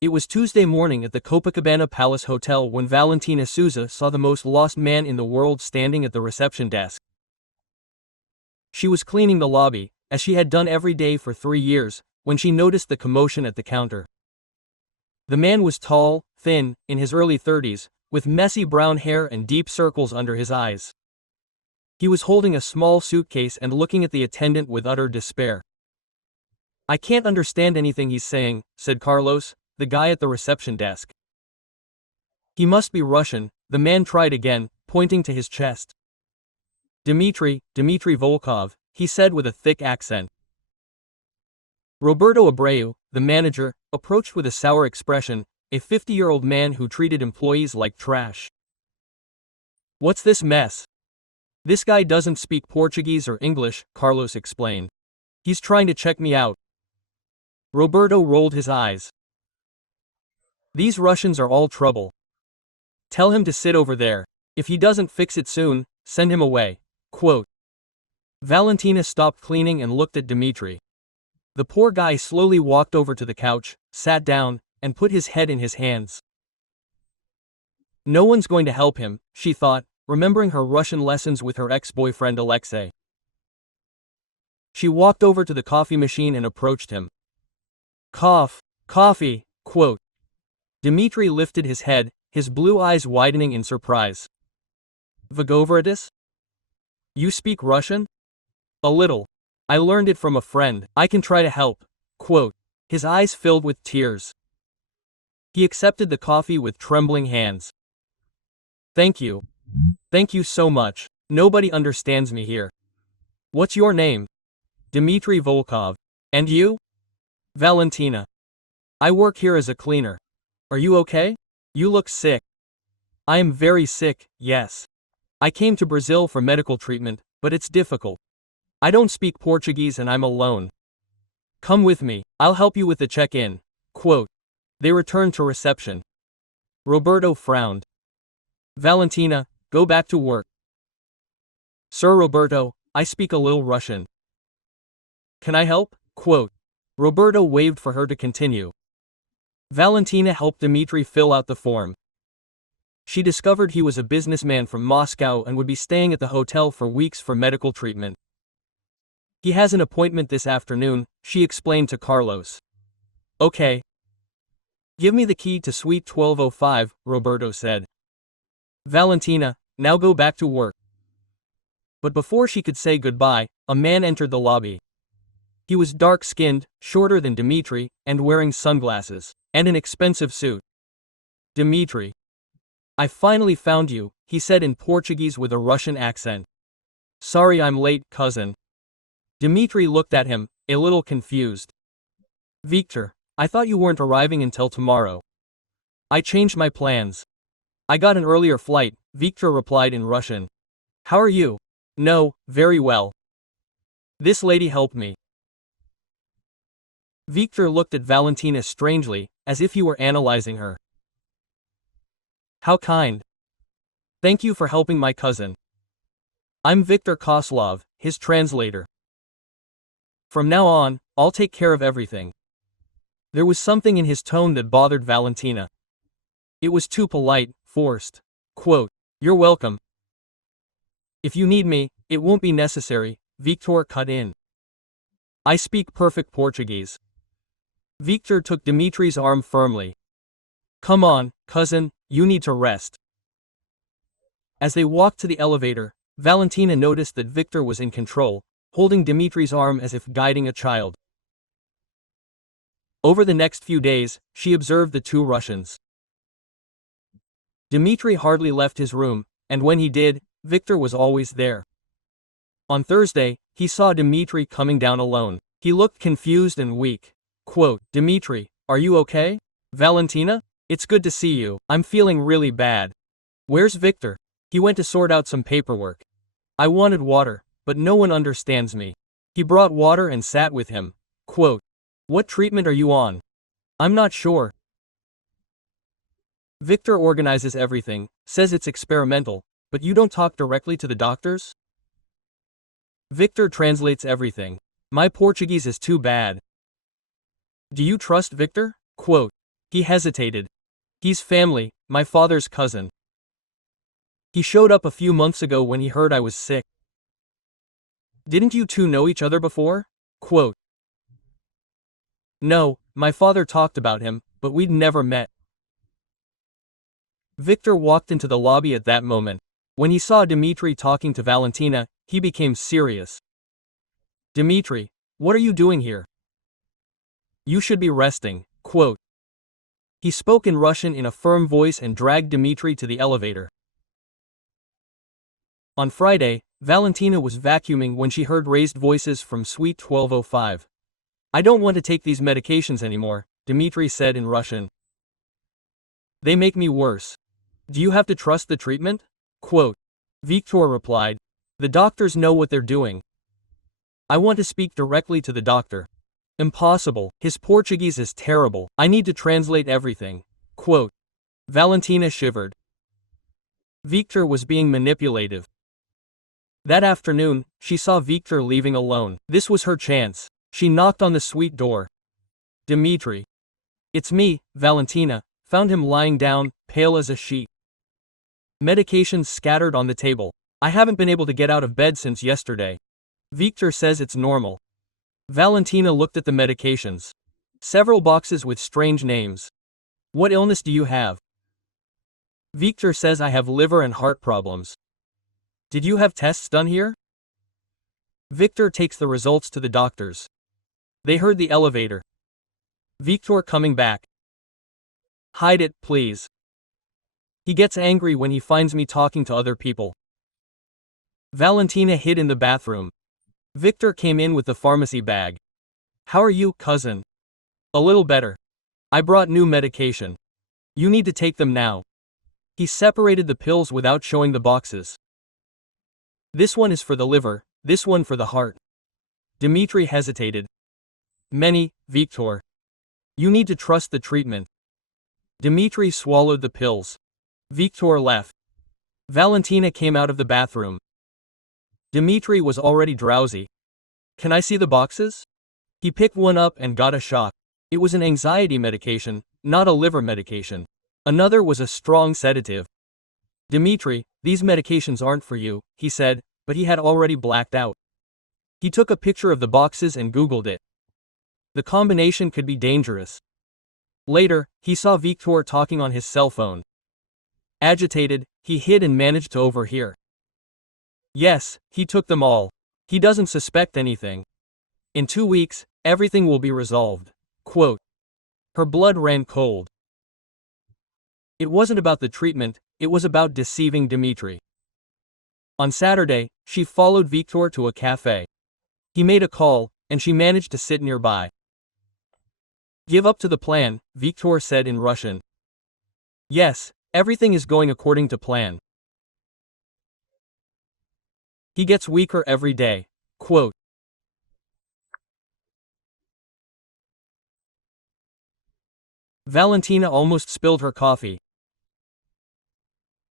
It was Tuesday morning at the Copacabana Palace Hotel when Valentina Souza saw the most lost man in the world standing at the reception desk. She was cleaning the lobby, as she had done every day for 3 years, when she noticed the commotion at the counter. The man was tall, thin, in his early 30s, with messy brown hair and deep circles under his eyes. He was holding a small suitcase and looking at the attendant with utter despair. "I can't understand anything he's saying," said Carlos, the guy at the reception desk. "He must be Russian," the man tried again, pointing to his chest. Dmitry Volkov," he said with a thick accent. Roberto Abreu, the manager, approached with a sour expression, a 50-year-old man who treated employees like trash. "What's this mess? This guy doesn't speak Portuguese or English," Carlos explained. "He's trying to check me out." Roberto rolled his eyes. "These Russians are all trouble. Tell him to sit over there. If he doesn't fix it soon, send him away." Quote. Valentina stopped cleaning and looked at Dmitry. The poor guy slowly walked over to the couch, sat down, and put his head in his hands. No one's going to help him, she thought, remembering her Russian lessons with her ex-boyfriend Alexei. She walked over to the coffee machine and approached him. Coffee, quote. Dmitry lifted his head, his blue eyes widening in surprise. "Vagovoritis? You speak Russian?" "A little. I learned it from a friend. I can try to help." Quote. His eyes filled with tears. He accepted the coffee with trembling hands. Thank you. Thank you so much. Nobody understands me here." "What's your name?" "Dmitry Volkov. And you?" "Valentina. I work here as a cleaner. Are you okay? You look sick." "I am very sick, yes. I came to Brazil for medical treatment, but it's difficult. I don't speak Portuguese and I'm alone. Come with me, I'll help you with the check-in." Quote. They returned to reception. Roberto frowned. "Valentina, go back to work." "Sir Roberto, I speak a little Russian. Can I help?" Quote. Roberto waved for her to continue. Valentina helped Dmitry fill out the form. She discovered he was a businessman from Moscow and would be staying at the hotel for weeks for medical treatment. "He has an appointment this afternoon," she explained to Carlos. "Okay. Give me the key to suite 1205, Roberto said. "Valentina, now go back to work." But before she could say goodbye, a man entered the lobby. He was dark-skinned, shorter than Dmitry, and wearing sunglasses and an expensive suit. "Dmitry. I finally found you," he said in Portuguese with a Russian accent. "Sorry I'm late, cousin." Dmitry looked at him, a little confused. "Victor, I thought you weren't arriving until tomorrow." "I changed my plans. I got an earlier flight," Victor replied in Russian. "How are you?" "No, very well. This lady helped me." Victor looked at Valentina strangely, as if he were analyzing her. "How kind. Thank you for helping my cousin. I'm Victor Koslov, his translator. From now on, I'll take care of everything." There was something in his tone that bothered Valentina. It was too polite, forced. Quote, "You're welcome. If you need me, it won't be necessary," Victor cut in. "I speak perfect Portuguese." Victor took Dmitry's arm firmly. "Come on, cousin, you need to rest." As they walked to the elevator, Valentina noticed that Victor was in control, holding Dmitry's arm as if guiding a child. Over the next few days, she observed the two Russians. Dmitry hardly left his room, and when he did, Victor was always there. On Thursday, he saw Dmitry coming down alone. He looked confused and weak. Quote, "Dmitry, are you okay?" "Valentina? It's good to see you. I'm feeling really bad." "Where's Victor?" "He went to sort out some paperwork." "I wanted water, but no one understands me." He brought water and sat with him. Quote, "What treatment are you on?" "I'm not sure." "Victor organizes everything, says it's experimental, but you don't talk directly to the doctors?" "Victor translates everything. My Portuguese is too bad." "Do you trust Victor?" Quote, He hesitated. He's family, my father's cousin. He showed up a few months ago when he heard I was sick. Didn't you two know each other before? Quote. No, my father talked about him, but we'd never met. Victor walked into the lobby at that moment. When he saw Dmitry talking to Valentina, he became serious. Dmitry, what are you doing here? You should be resting. Quote. He spoke in Russian in a firm voice and dragged Dmitry to the elevator. On Friday, Valentina was vacuuming when she heard raised voices from Suite 1205. I don't want to take these medications anymore, Dmitry said in Russian. They make me worse. Do you have to trust the treatment? Quote. Victor replied. The doctors know what they're doing. I want to speak directly to the doctor. Impossible, his Portuguese is terrible, I need to translate everything. Quote. Valentina shivered. Victor was being manipulative. That afternoon, she saw Victor leaving alone. This was her chance. She knocked on the suite door. Dmitry. It's me, Valentina, found him lying down, pale as a sheet. Medications scattered on the table. I haven't been able to get out of bed since yesterday. Victor says it's normal. Valentina looked at the medications. Several boxes with strange names. What illness do you have? Victor says I have liver and heart problems. Did you have tests done here? Victor takes the results to the doctors. They heard the elevator. Victor coming back. Hide it, please. He gets angry when he finds me talking to other people. Valentina hid in the bathroom. Victor came in with the pharmacy bag. How are you, cousin? A little better. I brought new medication. You need to take them now. He separated the pills without showing the boxes. This one is for the liver, this one for the heart. Dmitry hesitated. Many, Victor. You need to trust the treatment. Dmitry swallowed the pills. Victor left. Valentina came out of the bathroom. Dmitry was already drowsy. Can I see the boxes? He picked one up and got a shock. It was an anxiety medication, not a liver medication. Another was a strong sedative. Dmitry, these medications aren't for you, he said, but he had already blacked out. He took a picture of the boxes and Googled it. The combination could be dangerous. Later, he saw Victor talking on his cell phone. Agitated, he hid and managed to overhear. Yes, he took them all. He doesn't suspect anything. In 2 weeks, everything will be resolved. Quote. Her blood ran cold. It wasn't about the treatment, it was about deceiving Dmitry. On Saturday, she followed Victor to a cafe. He made a call, and she managed to sit nearby. Give up to the plan, Victor said in Russian. Yes, everything is going according to plan. He gets weaker every day. Quote. Valentina almost spilled her coffee.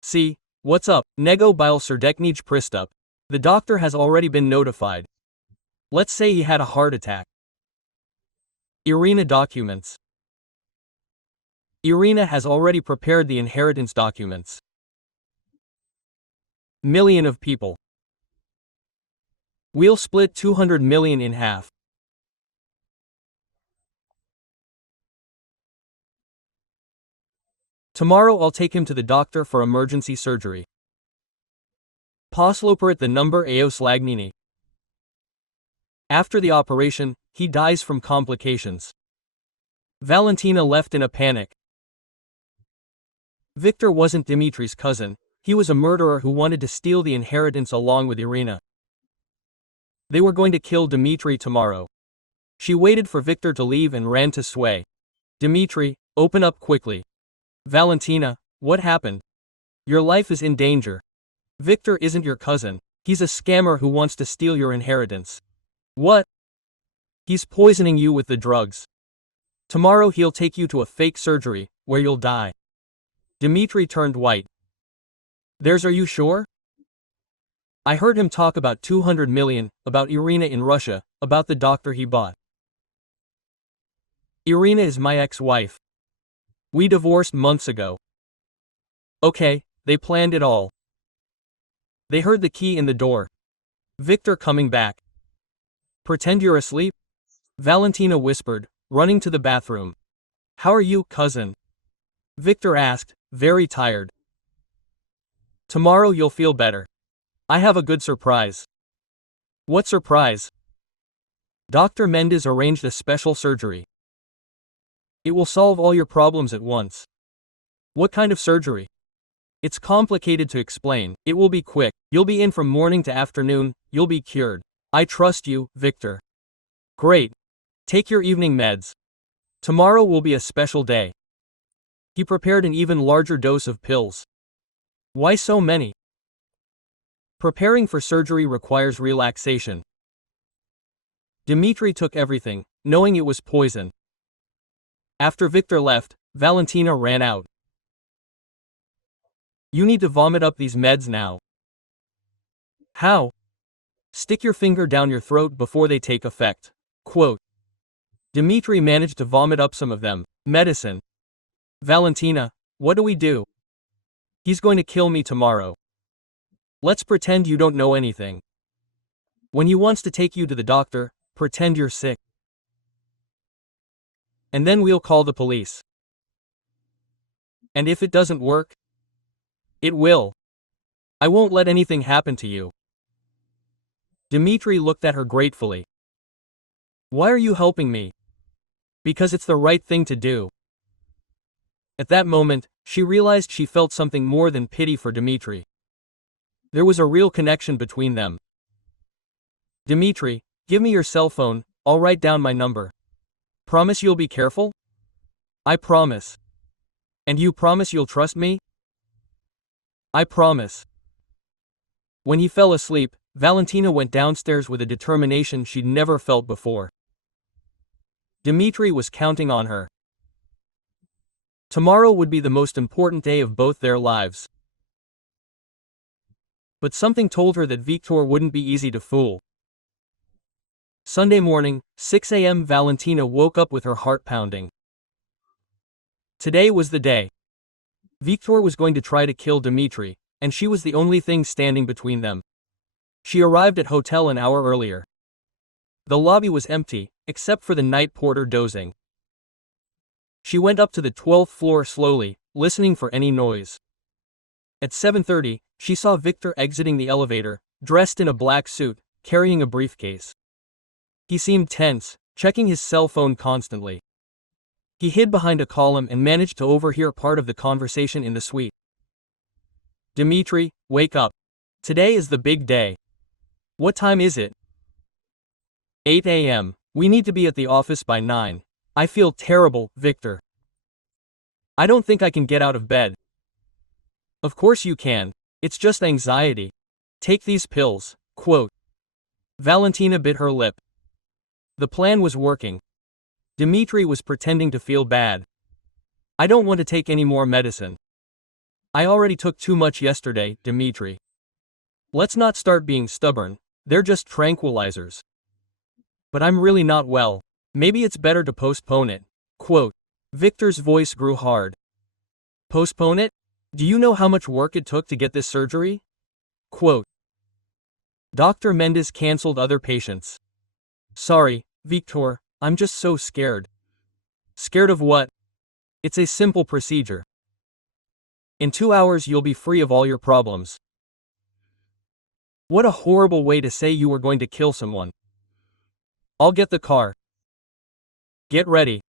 See, what's up? Nego bil serdechnij pristup. The doctor has already been notified. Let's say he had a heart attack. Irina documents. Irina has already prepared the inheritance documents. Million of people. We'll split 200 million in half. Tomorrow I'll take him to the doctor for emergency surgery. Posloperit the number Eos Lagnini. After the operation, he dies from complications. Valentina left in a panic. Victor wasn't Dmitry's cousin, he was a murderer who wanted to steal the inheritance along with Irina. They were going to kill Dmitry tomorrow. She waited for Victor to leave and ran to Sway. Dmitry, open up quickly. Valentina, what happened? Your life is in danger. Victor isn't your cousin. He's a scammer who wants to steal your inheritance. What? He's poisoning you with the drugs. Tomorrow he'll take you to a fake surgery, where you'll die. Dmitry turned white. Are you sure? I heard him talk about 200 million, about Irina in Russia, about the doctor he bought. Irina is my ex-wife. We divorced months ago. Okay, they planned it all. They heard the key in the door. Victor coming back. Pretend you're asleep? Valentina whispered, running to the bathroom. How are you, cousin? Victor asked, very tired. Tomorrow you'll feel better. I have a good surprise. What surprise? Dr. Mendez arranged a special surgery. It will solve all your problems at once. What kind of surgery? It's complicated to explain. It will be quick. You'll be in from morning to afternoon. You'll be cured. I trust you, Victor. Great. Take your evening meds. Tomorrow will be a special day. He prepared an even larger dose of pills. Why so many? Preparing for surgery requires relaxation. Dmitri took everything, knowing it was poison. After Victor left, Valentina ran out. You need to vomit up these meds now. How? Stick your finger down your throat before they take effect. Quote. Dmitri managed to vomit up some of them. Medicine. Valentina, what do we do? He's going to kill me tomorrow. Let's pretend you don't know anything. When he wants to take you to the doctor, pretend you're sick. And then we'll call the police. And if it doesn't work? It will. I won't let anything happen to you. Dmitri looked at her gratefully. Why are you helping me? Because it's the right thing to do. At that moment, she realized she felt something more than pity for Dmitri. There was a real connection between them. Dmitri, give me your cell phone, I'll write down my number. Promise you'll be careful? I promise. And you promise you'll trust me? I promise. When he fell asleep, Valentina went downstairs with a determination she'd never felt before. Dmitri was counting on her. Tomorrow would be the most important day of both their lives. But something told her that Victor wouldn't be easy to fool. Sunday morning, 6 a.m. Valentina woke up with her heart pounding. Today was the day. Victor was going to try to kill Dmitri, and she was the only thing standing between them. She arrived at hotel an hour earlier. The lobby was empty, except for the night porter dozing. She went up to the 12th floor slowly, listening for any noise. At 7:30, she saw Victor exiting the elevator, dressed in a black suit, carrying a briefcase. He seemed tense, checking his cell phone constantly. He hid behind a column and managed to overhear part of the conversation in the suite. Dmitri, wake up. Today is the big day. What time is it? 8 a.m. We need to be at the office by 9. I feel terrible, Victor. I don't think I can get out of bed. Of course you can. It's just anxiety. Take these pills. Quote. Valentina bit her lip. The plan was working. Dmitri was pretending to feel bad. I don't want to take any more medicine. I already took too much yesterday, Dmitri. Let's not start being stubborn. They're just tranquilizers. But I'm really not well. Maybe it's better to postpone it. Quote. Victor's voice grew hard. Postpone it? Do you know how much work it took to get this surgery? Quote. Dr. Mendez canceled other patients. Sorry, Victor, I'm just so scared. Scared of what? It's a simple procedure. In 2 hours you'll be free of all your problems. What a horrible way to say you were going to kill someone. I'll get the car. Get ready.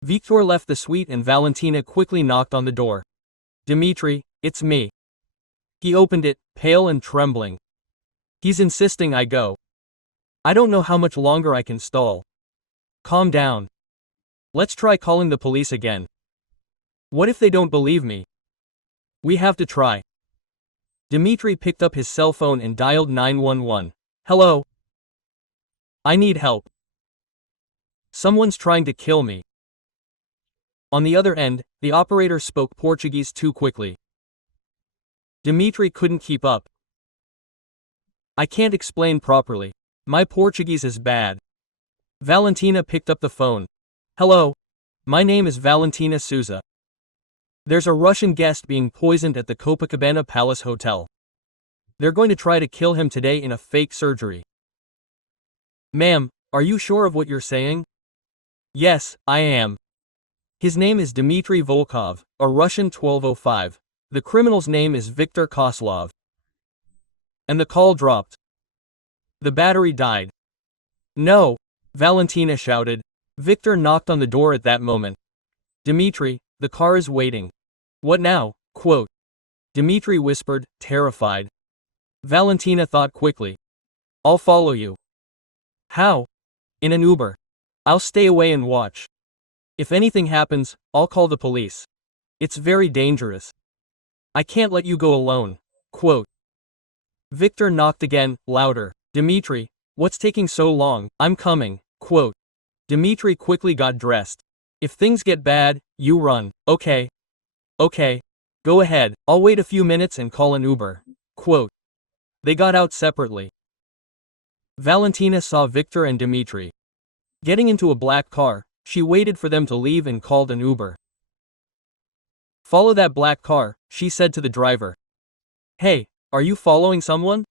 Victor left the suite and Valentina quickly knocked on the door. Dmitri, it's me. He opened it, pale and trembling. He's insisting I go. I don't know how much longer I can stall. Calm down. Let's try calling the police again. What if they don't believe me? We have to try. Dmitri picked up his cell phone and dialed 911. Hello? I need help. Someone's trying to kill me. On the other end, the operator spoke Portuguese too quickly. Dmitri couldn't keep up. I can't explain properly. My Portuguese is bad. Valentina picked up the phone. Hello? My name is Valentina Souza. There's a Russian guest being poisoned at the Copacabana Palace Hotel. They're going to try to kill him today in a fake surgery. Ma'am, are you sure of what you're saying? Yes, I am. His name is Dmitry Volkov, a Russian 1205. The criminal's name is Viktor Koslov. And the call dropped. The battery died. No, Valentina shouted. Viktor knocked on the door at that moment. Dmitry, the car is waiting. What now? Quote. Dmitry whispered, terrified. Valentina thought quickly. I'll follow you. How? In an Uber. I'll stay away and watch. If anything happens, I'll call the police. It's very dangerous. I can't let you go alone. Quote. Viktor knocked again, louder. Dmitry, what's taking so long? I'm coming. Quote. Dmitry quickly got dressed. If things get bad, you run. Okay. Okay. Go ahead, I'll wait a few minutes and call an Uber. Quote. They got out separately. Valentina saw Viktor and Dmitry. Getting into a black car, she waited for them to leave and called an Uber. Follow that black car, she said to the driver. Hey, are you following someone?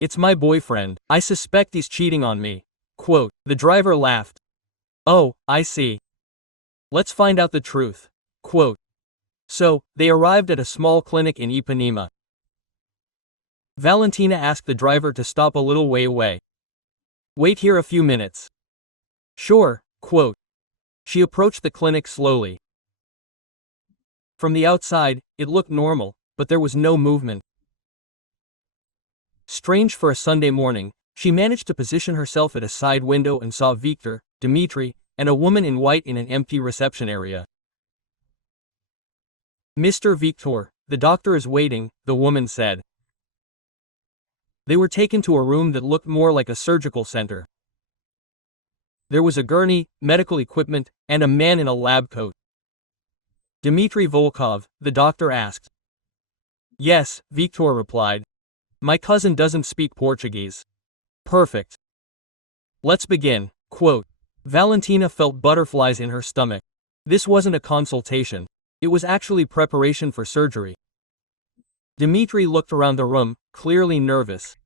It's my boyfriend. I suspect he's cheating on me. Quote. The driver laughed. Oh, I see. Let's find out the truth. Quote. So, they arrived at a small clinic in Ipanema. Valentina asked the driver to stop a little way away. Wait here a few minutes. Sure, quote. She approached the clinic slowly. From the outside, it looked normal, but there was no movement. Strange for a Sunday morning, she managed to position herself at a side window and saw Viktor, Dmitry, and a woman in white in an empty reception area. Mr. Viktor, the doctor is waiting, the woman said. They were taken to a room that looked more like a surgical center. There was a gurney, medical equipment, and a man in a lab coat. Dmitry Volkov, the doctor asked. Yes, Viktor replied. My cousin doesn't speak Portuguese. Perfect. Let's begin. Quote. Valentina felt butterflies in her stomach. This wasn't a consultation. It was actually preparation for surgery. Dmitry looked around the room, clearly nervous.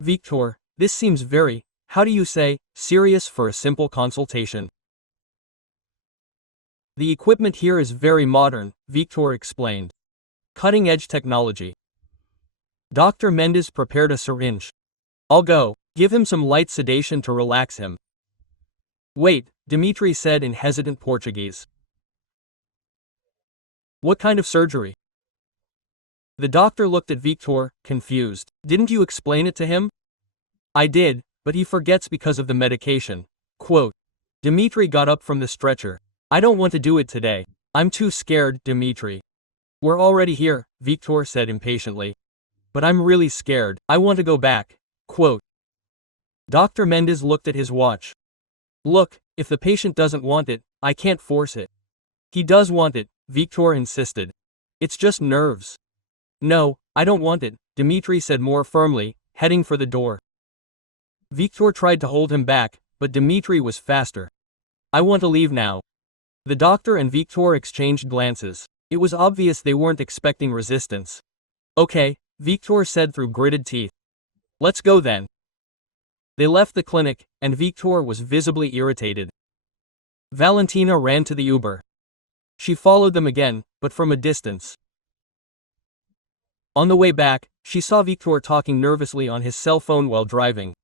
Viktor, this seems very, how do you say, serious for a simple consultation. The equipment here is very modern, Viktor explained. Cutting-edge technology. Dr. Mendes prepared a syringe. I'll go. Give him some light sedation to relax him. Wait, Dmitry said in hesitant Portuguese. What kind of surgery? The doctor looked at Viktor, confused. Didn't you explain it to him? I did, but he forgets because of the medication. Quote. Dmitry got up from the stretcher. I don't want to do it today. I'm too scared, Dmitry. We're already here, Viktor said impatiently. But I'm really scared. I want to go back. Quote. Dr. Mendes looked at his watch. Look, if the patient doesn't want it, I can't force it. He does want it, Viktor insisted. It's just nerves. No, I don't want it, Dmitry said more firmly, heading for the door. Viktor tried to hold him back, but Dmitry was faster. I want to leave now. The doctor and Viktor exchanged glances. It was obvious they weren't expecting resistance. Okay, Viktor said through gritted teeth. Let's go then. They left the clinic, and Viktor was visibly irritated. Valentina ran to the Uber. She followed them again, but from a distance. On the way back, she saw Viktor talking nervously on his cell phone while driving.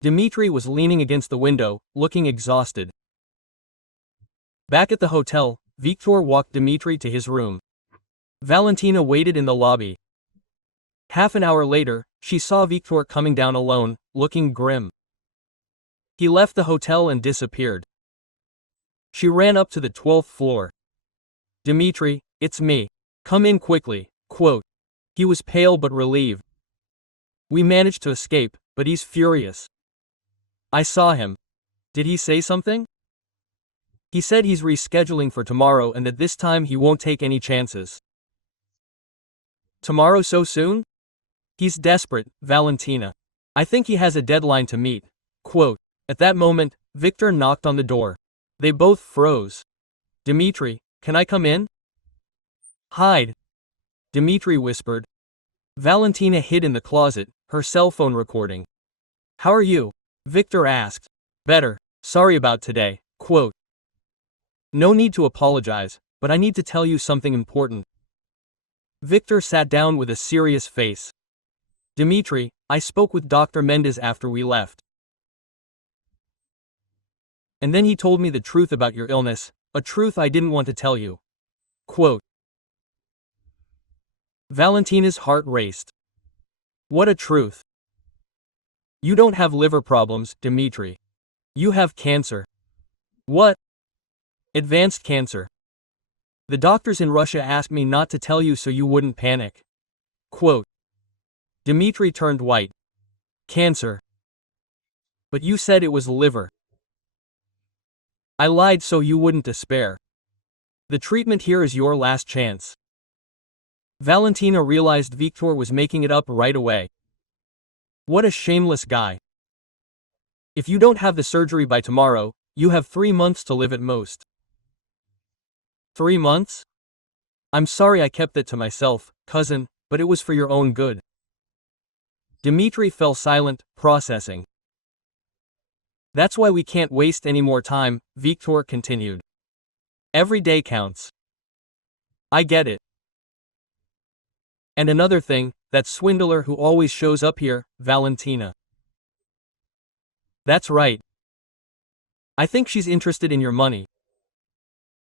Dmitry was leaning against the window, looking exhausted. Back at the hotel, Viktor walked Dmitry to his room. Valentina waited in the lobby. Half an hour later, she saw Viktor coming down alone, looking grim. He left the hotel and disappeared. She ran up to the 12th floor. Dmitry, it's me. Come in quickly, quote. He was pale but relieved. We managed to escape, but he's furious. I saw him. Did he say something? He said he's rescheduling for tomorrow and that this time he won't take any chances. Tomorrow so soon? He's desperate, Valentina. I think he has a deadline to meet. Quote. At that moment, Viktor knocked on the door. They both froze. Dmitri, can I come in? Hide, Dmitri whispered. Valentina hid in the closet, her cell phone recording. How are you? Victor asked. Better. Sorry about today. Quote. No need to apologize, but I need to tell you something important. Victor sat down with a serious face. Dmitri, I spoke with Dr. Mendez after we left. And then he told me the truth about your illness, a truth I didn't want to tell you. Quote. Valentina's heart raced. What a truth. You don't have liver problems, Dmitri. You have cancer. What? Advanced cancer. The doctors in Russia asked me not to tell you so you wouldn't panic. Quote. Dmitri turned white. Cancer. But you said it was liver. I lied so you wouldn't despair. The treatment here is your last chance. Valentina realized Victor was making it up right away. What a shameless guy. If you don't have the surgery by tomorrow, you have 3 months to live at most. 3 months? I'm sorry I kept that to myself, cousin, but it was for your own good. Dmitri fell silent, processing. That's why we can't waste any more time, Victor continued. Every day counts. I get it. And another thing, that swindler who always shows up here, Valentina. That's right. I think she's interested in your money.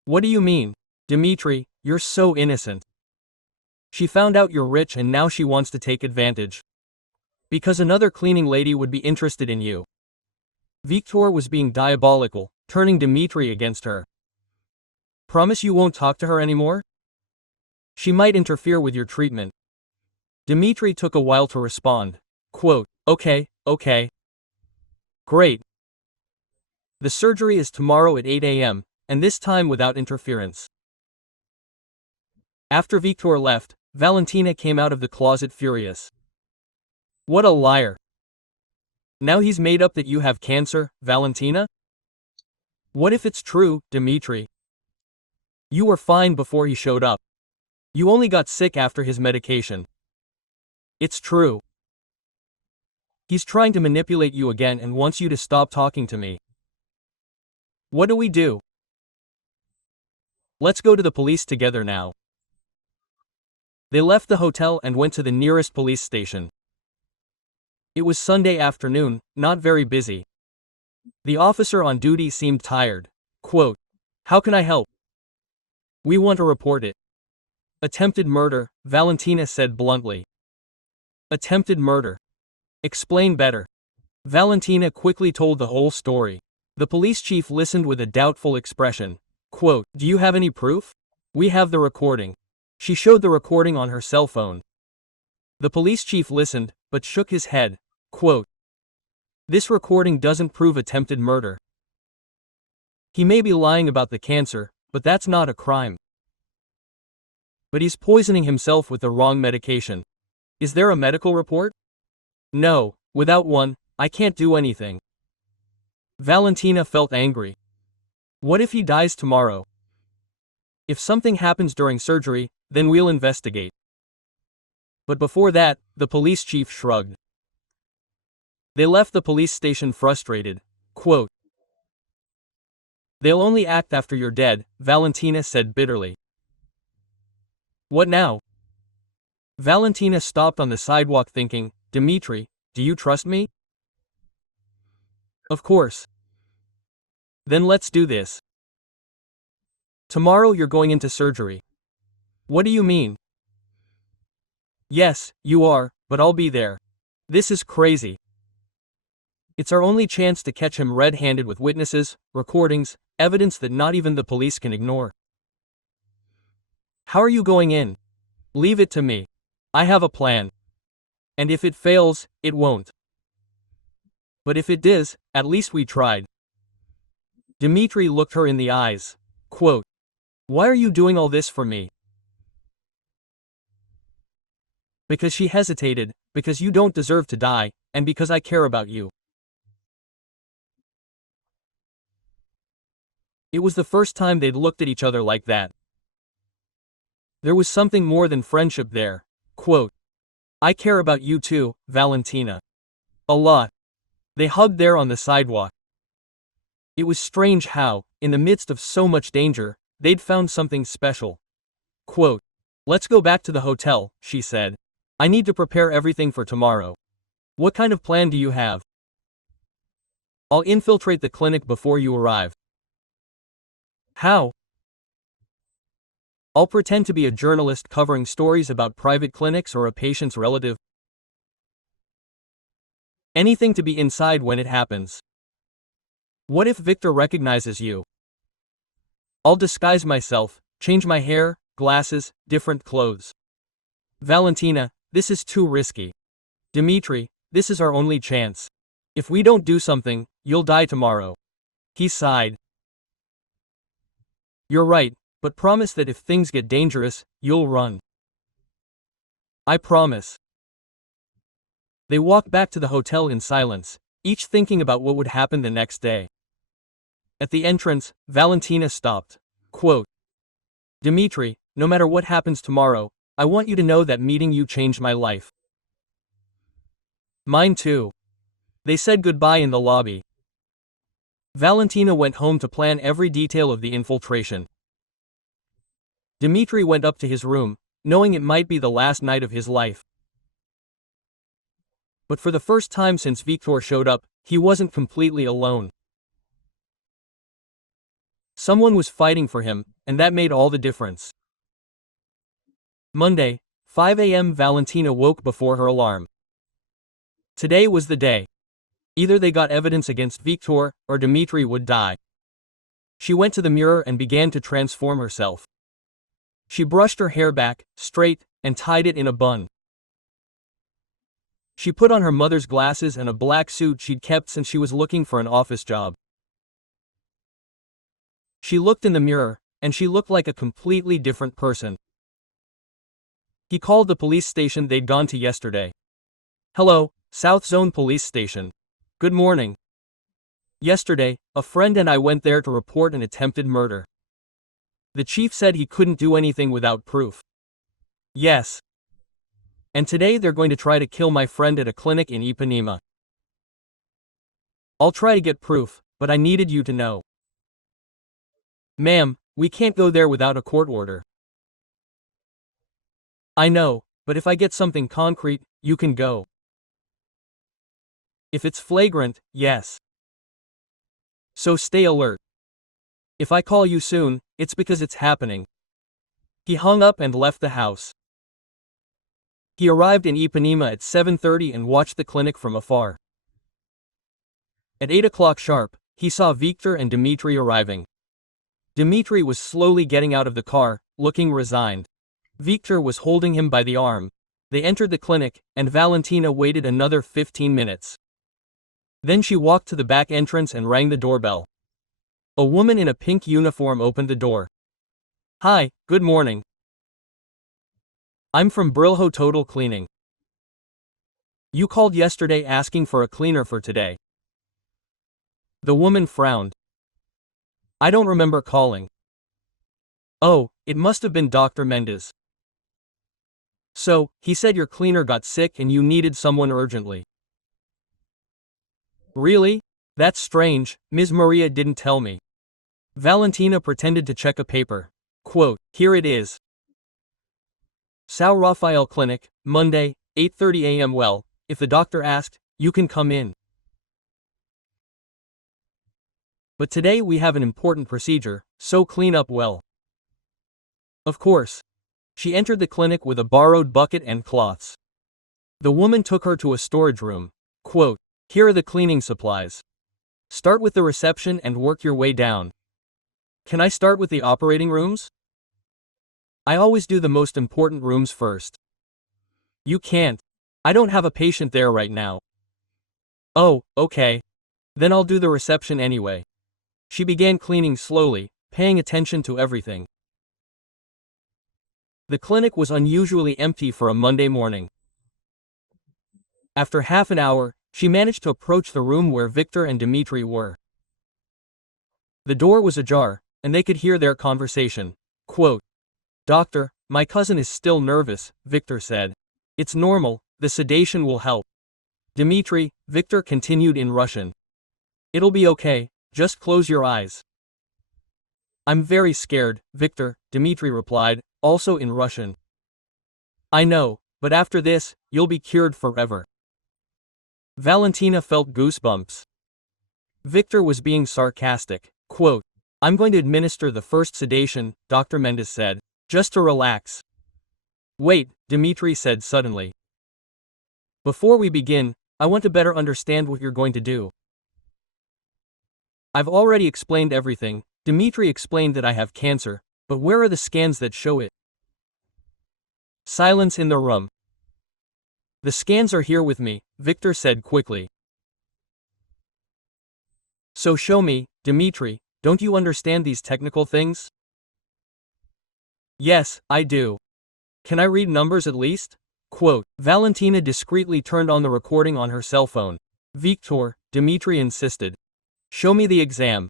What do you mean? Dmitri, you're so innocent. She found out you're rich and now she wants to take advantage. Because another cleaning lady would be interested in you. Victor was being diabolical, turning Dmitri against her. Promise you won't talk to her anymore? She might interfere with your treatment. Dmitri took a while to respond. Quote, okay. Great. The surgery is tomorrow at 8 a.m., and this time without interference. After Victor left, Valentina came out of the closet furious. What a liar. Now he's made up that you have cancer, Valentina? What if it's true, Dmitri? You were fine before he showed up. You only got sick after his medication. It's true. He's trying to manipulate you again and wants you to stop talking to me. What do we do? Let's go to the police together now. They left the hotel and went to the nearest police station. It was Sunday afternoon, not very busy. The officer on duty seemed tired. Quote, how can I help? We want to report it. Attempted murder, Valentina said bluntly. Attempted murder. Explain better. Valentina quickly told the whole story. The police chief listened with a doubtful expression. Quote, do you have any proof? We have the recording. She showed the recording on her cell phone. The police chief listened, but shook his head. Quote, this recording doesn't prove attempted murder. He may be lying about the cancer, but that's not a crime. But he's poisoning himself with the wrong medication. Is there a medical report? No, without one, I can't do anything. Valentina felt angry. What if he dies tomorrow? If something happens during surgery, then we'll investigate. But before that, the police chief shrugged. They left the police station frustrated. Quote, they'll only act after you're dead, Valentina said bitterly. What now? Valentina stopped on the sidewalk thinking, Dmitri, do you trust me? Of course. Then let's do this. Tomorrow you're going into surgery. What do you mean? Yes, you are, but I'll be there. This is crazy. It's our only chance to catch him red-handed with witnesses, recordings, evidence that not even the police can ignore. How are you going in? Leave it to me. I have a plan. And if it fails, it won't. But if it does, at least we tried. Dmitri looked her in the eyes. Quote, why are you doing all this for me? Because she hesitated, because you don't deserve to die, and because I care about you. It was the first time they'd looked at each other like that. There was something more than friendship there. Quote, I care about you too, Valentina. A lot. They hugged there on the sidewalk. It was strange how, in the midst of so much danger, they'd found something special. Quote, let's go back to the hotel, she said. I need to prepare everything for tomorrow. What kind of plan do you have? I'll infiltrate the clinic before you arrive. How? I'll pretend to be a journalist covering stories about private clinics or a patient's relative. Anything to be inside when it happens. What if Victor recognizes you? I'll disguise myself, change my hair, glasses, different clothes. Valentina, this is too risky. Dmitri, this is our only chance. If we don't do something, you'll die tomorrow. He sighed. You're right, but promise that if things get dangerous, you'll run. I promise. They walked back to the hotel in silence, each thinking about what would happen the next day. At the entrance, Valentina stopped. Quote, Dmitri, no matter what happens tomorrow, I want you to know that meeting you changed my life. Mine too. They said goodbye in the lobby. Valentina went home to plan every detail of the infiltration. Dmitri went up to his room, knowing it might be the last night of his life. But for the first time since Victor showed up, he wasn't completely alone. Someone was fighting for him, and that made all the difference. Monday, 5 a.m. Valentina woke before her alarm. Today was the day. Either they got evidence against Victor, or Dmitri would die. She went to the mirror and began to transform herself. She brushed her hair back, straight, and tied it in a bun. She put on her mother's glasses and a black suit she'd kept since she was looking for an office job. She looked in the mirror, and she looked like a completely different person. He called the police station they'd gone to yesterday. Hello, South Zone Police Station. Good morning. Yesterday, a friend and I went there to report an attempted murder. The chief said he couldn't do anything without proof. Yes. And today they're going to try to kill my friend at a clinic in Ipanema. I'll try to get proof, but I needed you to know. Ma'am, we can't go there without a court order. I know, but if I get something concrete, you can go. If it's flagrant, yes. So stay alert. If I call you soon, it's because it's happening. He hung up and left the house. He arrived in Ipanema at 7:30 and watched the clinic from afar. At 8 o'clock sharp, he saw Victor and Dmitri arriving. Dmitri was slowly getting out of the car, looking resigned. Victor was holding him by the arm. They entered the clinic, and Valentina waited another 15 minutes. Then she walked to the back entrance and rang the doorbell. A woman in a pink uniform opened the door. Hi, good morning. I'm from Brilho Total Cleaning. You called yesterday asking for a cleaner for today. The woman frowned. I don't remember calling. Oh, it must have been Dr. Mendez. So, he said your cleaner got sick and you needed someone urgently. Really? That's strange, Ms. Maria didn't tell me. Valentina pretended to check a paper. Quote, here it is. São Rafael Clinic, Monday, 8:30 a.m. Well, if the doctor asked, you can come in. But today we have an important procedure, so clean up well. Of course. She entered the clinic with a borrowed bucket and cloths. The woman took her to a storage room. Quote, here are the cleaning supplies. Start with the reception and work your way down. Can I start with the operating rooms? I always do the most important rooms first. You can't. I don't have a patient there right now. Oh, okay. Then I'll do the reception anyway. She began cleaning slowly, paying attention to everything. The clinic was unusually empty for a Monday morning. After half an hour, she managed to approach the room where Victor and Dmitri were. The door was ajar, and they could hear their conversation. Quote, "Doctor, my cousin is still nervous," Victor said. "It's normal, the sedation will help." "Dmitri," Victor continued in Russian. "It'll be okay, just close your eyes." "I'm very scared, Victor," Dmitri replied, also in Russian. "I know, but after this, you'll be cured forever." Valentina felt goosebumps. Victor was being sarcastic. Quote, "I'm going to administer the first sedation," Dr. Mendes said, "just to relax." "Wait," Dmitri said suddenly. "Before we begin, I want to better understand what you're going to do." "I've already explained everything." Dmitri explained that I have cancer, but where are the scans that show it? Silence in the room. "The scans are here with me," Victor said quickly. "So show me, Dmitri, don't you understand these technical things?" "Yes, I do. Can I read numbers at least?" Quote, Valentina discreetly turned on the recording on her cell phone. "Victor," Dmitri insisted. "Show me the exam."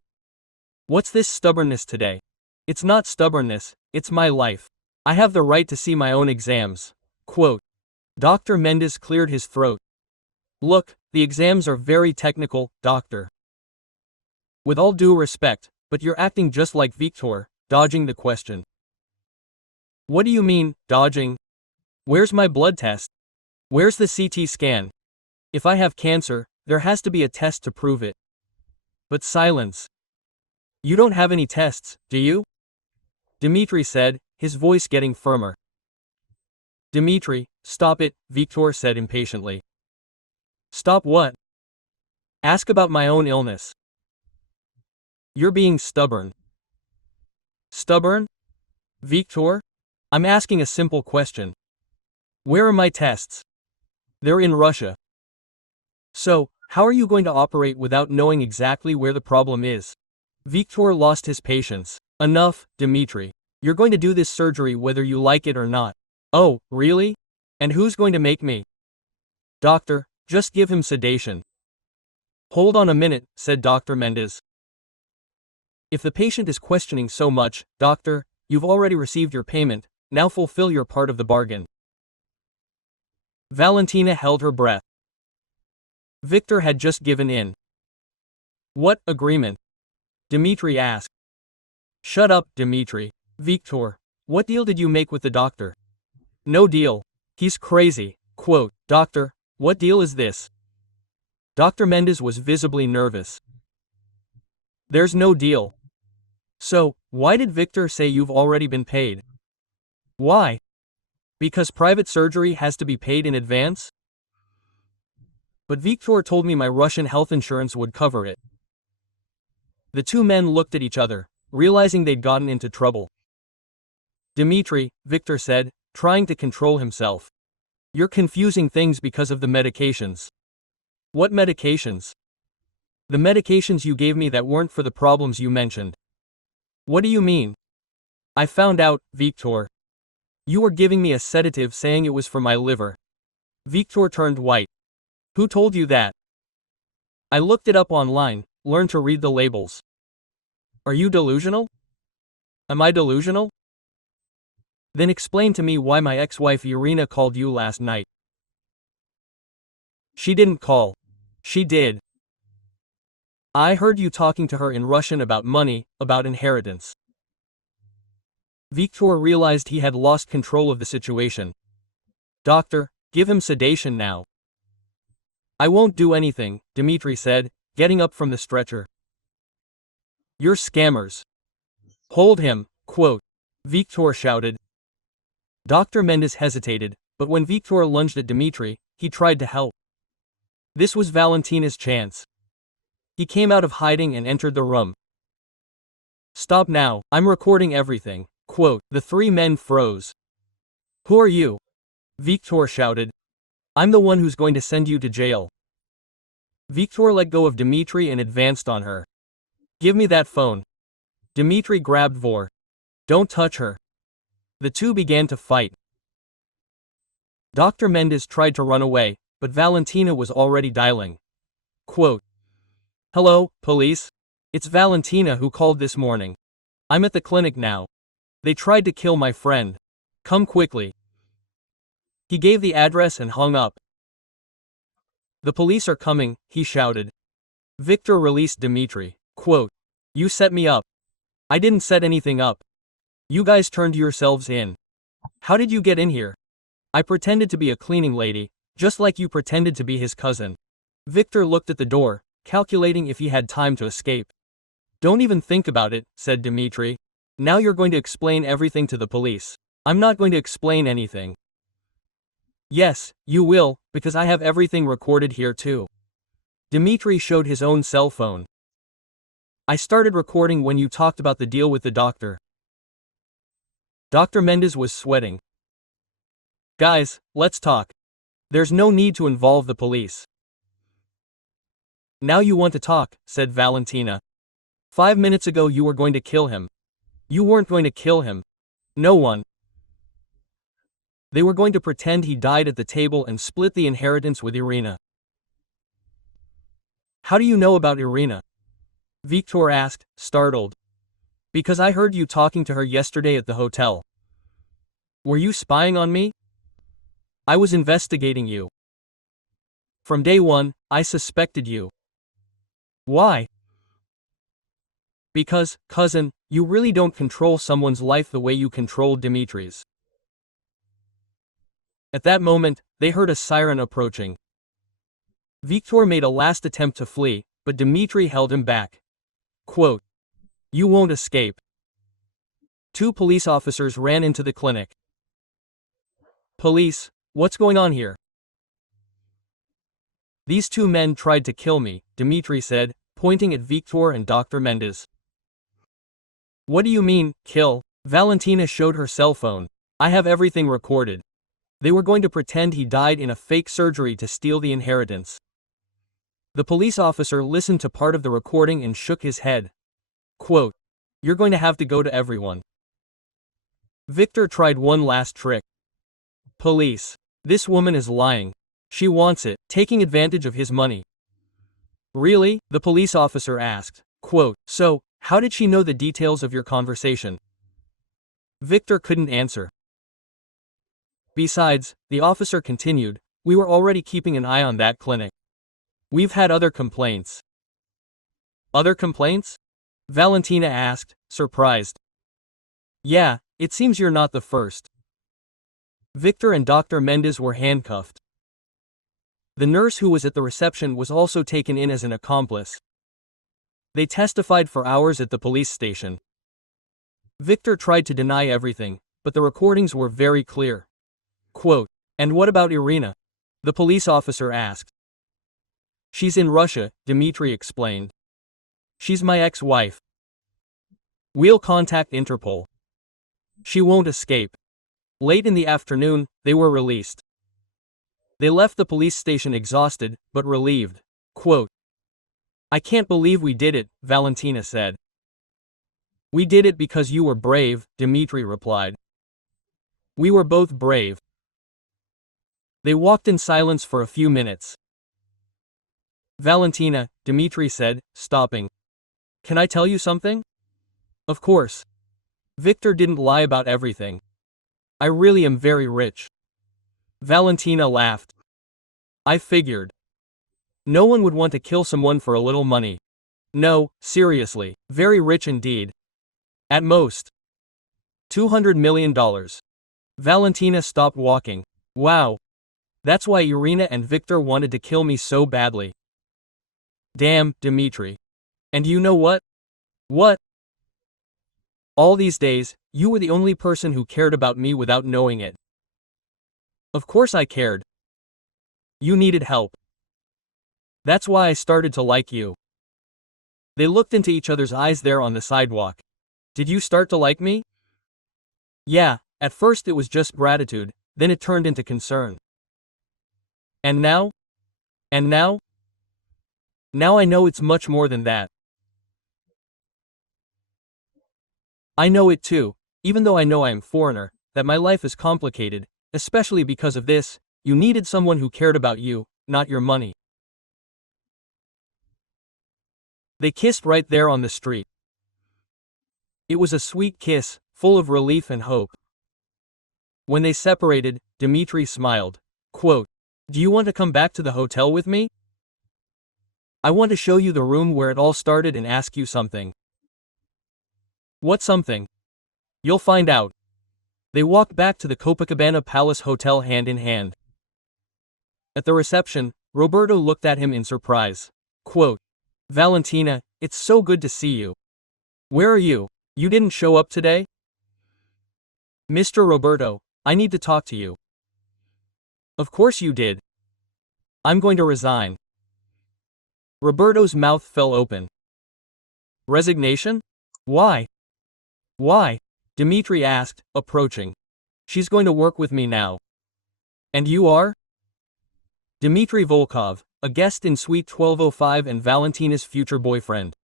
"What's this stubbornness today?" "It's not stubbornness, it's my life. I have the right to see my own exams." Quote, Dr. Mendes cleared his throat. "Look, the exams are very technical, doctor. With all due respect, but you're acting just like Victor, dodging the question." "What do you mean, dodging? Where's my blood test? Where's the CT scan? If I have cancer, there has to be a test to prove it." But silence. "You don't have any tests, do you?" Dmitri said, his voice getting firmer. "Dmitri, stop it," Victor said impatiently. "Stop what?" "Ask about my own illness." "You're being stubborn." "Stubborn? Victor? I'm asking a simple question. Where are my tests?" "They're in Russia." "So, how are you going to operate without knowing exactly where the problem is?" Victor lost his patience. "Enough, Dmitri. You're going to do this surgery whether you like it or not." "Oh, really? And who's going to make me?" "Doctor, just give him sedation." "Hold on a minute," said Dr. Mendes. "If the patient is questioning so much, doctor, you've already received your payment, now fulfill your part of the bargain." Valentina held her breath. Victor had just given in. "What agreement?" Dmitri asked. "Shut up, Dmitri." "Victor, what deal did you make with the doctor?" "No deal. He's crazy." Quote, "Doctor, what deal is this?" Dr. Mendes was visibly nervous. "There's no deal." "So, why did Victor say you've already been paid?" "Why? Because private surgery has to be paid in advance?" "But Victor told me my Russian health insurance would cover it." The two men looked at each other, realizing they'd gotten into trouble. "Dmitri," Victor said, trying to control himself. "You're confusing things because of the medications." "What medications?" "The medications you gave me that weren't for the problems you mentioned." "What do you mean?" "I found out, Victor. You were giving me a sedative saying it was for my liver." Victor turned white. "Who told you that?" "I looked it up online, learned to read the labels." "Are you delusional?" "Am I delusional?" "Then explain to me why my ex-wife Irina called you last night." "She didn't call. She did. I heard you talking to her in Russian about money, about inheritance." Victor realized he had lost control of the situation. "Doctor, give him sedation now." "I won't do anything," Dmitri said, getting up from the stretcher. "You're scammers." "Hold him," quote, Victor shouted. Dr. Mendes hesitated, but when Victor lunged at Dmitri, he tried to help. This was Valentina's chance. He came out of hiding and entered the room. "Stop now, I'm recording everything." Quote, the three men froze. "Who are you?" Victor shouted. "I'm the one who's going to send you to jail." Victor let go of Dmitri and advanced on her. "Give me that phone." Dmitri grabbed Vor. "Don't touch her." The two began to fight. Dr. Mendes tried to run away, but Valentina was already dialing. Quote, "Hello, police? It's Valentina who called this morning. I'm at the clinic now. They tried to kill my friend. Come quickly. He gave the address and hung up. The police are coming, he shouted. Victor released Dmitry. Quote, you set me up. I didn't set anything up. You guys turned yourselves in. How did you get in here? I pretended to be a cleaning lady, just like you pretended to be his cousin. Victor looked at the door, calculating if he had time to escape. Don't even think about it, said Dmitry. Now you're going to explain everything to the police. I'm not going to explain anything. Yes, you will, because I have everything recorded here too. Dmitry showed his own cell phone. I started recording when you talked about the deal with the doctor. Dr. Mendez was sweating. Guys, let's talk. There's no need to involve the police. Now you want to talk, said Valentina. 5 minutes ago you were going to kill him. You weren't going to kill him. No one. They were going to pretend he died at the table and split the inheritance with Irina. How do you know about Irina? Victor asked, startled. Because I heard you talking to her yesterday at the hotel. Were you spying on me? I was investigating you. From day one, I suspected you. Why? Because, cousin, you really don't control someone's life the way you controlled Dmitry's. At that moment, they heard a siren approaching. Victor made a last attempt to flee, but Dmitry held him back. Quote, you won't escape. 2 police officers ran into the clinic. Police, what's going on here? These 2 men tried to kill me, Dmitry said, pointing at Victor and Dr. Mendez. What do you mean, kill? Valentina showed her cell phone. I have everything recorded. They were going to pretend he died in a fake surgery to steal the inheritance. The police officer listened to part of the recording and shook his head. Quote, you're going to have to go to everyone. Victor tried one last trick. Police. This woman is lying. She wants it, taking advantage of his money. Really? The police officer asked. Quote, so, how did she know the details of your conversation? Victor couldn't answer. Besides, the officer continued, we were already keeping an eye on that clinic. We've had other complaints. Other complaints? Valentina asked, surprised. Yeah, it seems you're not the first. Victor and Dr. Mendez were handcuffed. The nurse who was at the reception was also taken in as an accomplice. They testified for hours at the police station. Victor tried to deny everything, but the recordings were very clear. Quote, and what about Irina? The police officer asked. She's in Russia, Dmitry explained. She's my ex-wife. We'll contact Interpol. She won't escape. Late in the afternoon, they were released. They left the police station exhausted, but relieved. Quote, I can't believe we did it, Valentina said. We did it because you were brave, Dmitry replied. We were both brave. They walked in silence for a few minutes. Valentina, Dmitry said, stopping. Can I tell you something? Of course. Victor didn't lie about everything. I really am very rich. Valentina laughed. I figured. No one would want to kill someone for a little money. No, seriously, very rich indeed. At most. $200 million. Valentina stopped walking. Wow. That's why Irina and Victor wanted to kill me so badly. Damn, Dmitry. And you know what? What? All these days, you were the only person who cared about me without knowing it. Of course I cared. You needed help. That's why I started to like you. They looked into each other's eyes there on the sidewalk. Did you start to like me? Yeah, at first it was just gratitude, then it turned into concern. And now? And now? Now I know it's much more than that. I know it too, even though I know I am foreigner, that my life is complicated, especially because of this, you needed someone who cared about you, not your money. They kissed right there on the street. It was a sweet kiss, full of relief and hope. When they separated, Dmitri smiled. Quote, "Do you want to come back to the hotel with me? I want to show you the room where it all started and ask you something." What something? You'll find out. They walked back to the Copacabana Palace Hotel hand in hand. At the reception, Roberto looked at him in surprise. Quote, "Valentina, it's so good to see you. Where are you? You didn't show up today?" "Mr. Roberto, I need to talk to you." "Of course you did. I'm going to resign." Roberto's mouth fell open. "Resignation? Why?" "Why?" Dmitri asked, approaching. "She's going to work with me now." "And you are?" "Dmitri Volkov, a guest in Suite 1205 and Valentina's future boyfriend."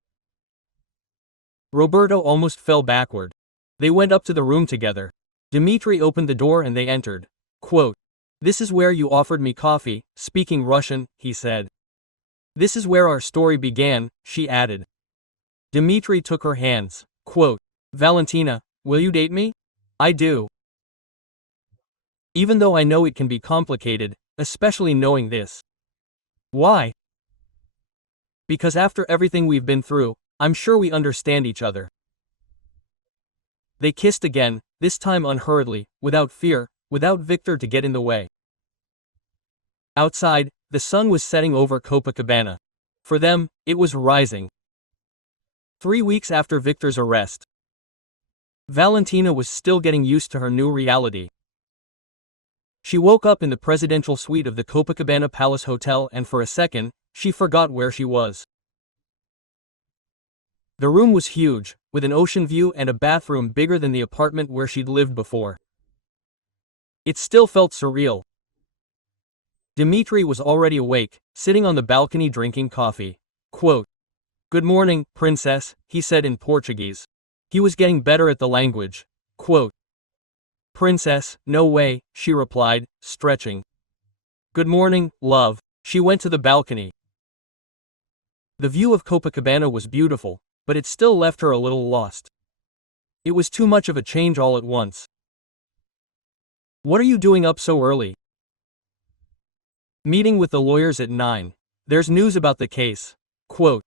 Roberto almost fell backward. They went up to the room together. Dmitri opened the door and they entered. Quote, "This is where you offered me coffee," speaking Russian, he said. "This is where our story began," she added. Dmitri took her hands. Quote, "Valentina, will you date me? I do. Even though I know it can be complicated, especially knowing this." "Why?" "Because after everything we've been through, I'm sure we understand each other." They kissed again, this time unhurriedly, without fear, without Victor to get in the way. Outside, the sun was setting over Copacabana. For them, it was rising. 3 weeks after Victor's arrest, Valentina was still getting used to her new reality. She woke up in the presidential suite of the Copacabana Palace Hotel and for a second, she forgot where she was. The room was huge, with an ocean view and a bathroom bigger than the apartment where she'd lived before. It still felt surreal. Dmitri was already awake, sitting on the balcony drinking coffee. Quote, "Good morning, princess," he said in Portuguese. He was getting better at the language. Quote, "Princess, no way," she replied, stretching. "Good morning, love." She went to the balcony. The view of Copacabana was beautiful, but it still left her a little lost. It was too much of a change all at once. "What are you doing up so early?" "Meeting with the lawyers at 9. There's news about the case." Quote.